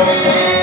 Música